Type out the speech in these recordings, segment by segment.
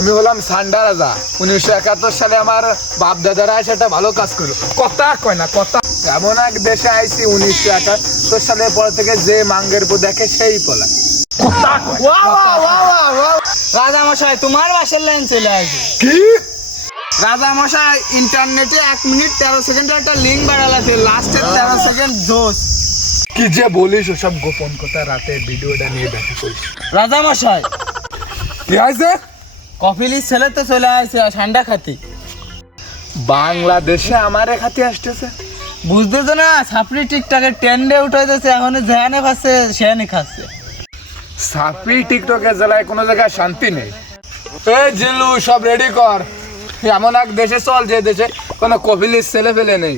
আমি হলাম সান্ডা রাজা। 1971 সালে আমার বাপ দাদারা সেটা ভালো কাজ করলো। কথা কয় না কথা। এমন এক দেশে আইছি 1971 সালের পর থেকে যে মাঙ্গের পর দেখে সেই পলায়। কথা কয় রাজা মশাই তোমার বাসার লাইন চলে আসে। কি? রাজা মশাই ইন্টারনেটে 1 মিনিট 13 সেকেন্ডের একটা লিঙ্ক বাড়ালাছে, লাস্টের 13 সেকেন্ড জোস। কি যে বলিস ওসব গোপন কথা, রাতে ভিডিওটা নিয়ে দেখা করিস। রাজা মশাই কি আছে? কপিলির ছেলে তো চলে আসছে ঠান্ডা খাতি। বাংলাদেশে আমারে খাতি আসতেছে। বুঝতে তো না, ছাপড়ি টিকটকের ট্রেন্ডে উঠাইতেছে, এখন যেখানে পাচ্ছে সেখানে খাচ্ছে। সাপি টিকটকের জেলায় কোনো জায়গায় শান্তি নেই। এই জিলু সব রেডি কর, এমন এক দেশে চল যে দেশে কোনো কপিলির ছেলে ফেলে নেই।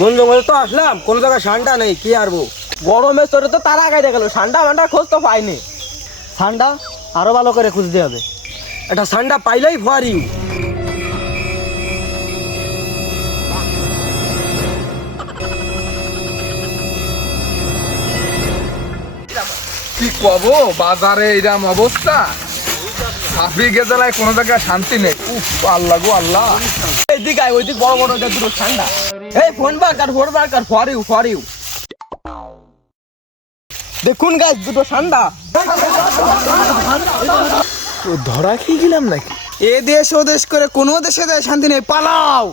কোন জঙ্গলে তো আসলাম, কোন জায়গায় ঠান্ডা নেই, কি আরবো গরমের চরে তো তারা আগে গেল, ঠান্ডা ফান্ডা খোঁজ তো পাইনি। ঠান্ডা আরো ভালো করে খুঁজতে হবে, এটা ঠান্ডা পাইলেই ভুয়ারি। কি কব, বাজারে এইরকম অবস্থা, সাপি জেলায় কোনো জায়গায় শান্তি নেই। উফ আল্লাহ গো আল্লাহ। এইদিকে আয়, ওইদিক বড় বড় দুটো ঠান্ডা। এই ফোন বারকার ফর ইউ দেখুন গাছ দুটো ঠান্ডা। তো ধরা খেয়ে গেলাম নাকি? এ দেশ ও দেশ করে কোনো দেশে দেয় শান্তি নেই, পালাও।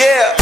Yeah.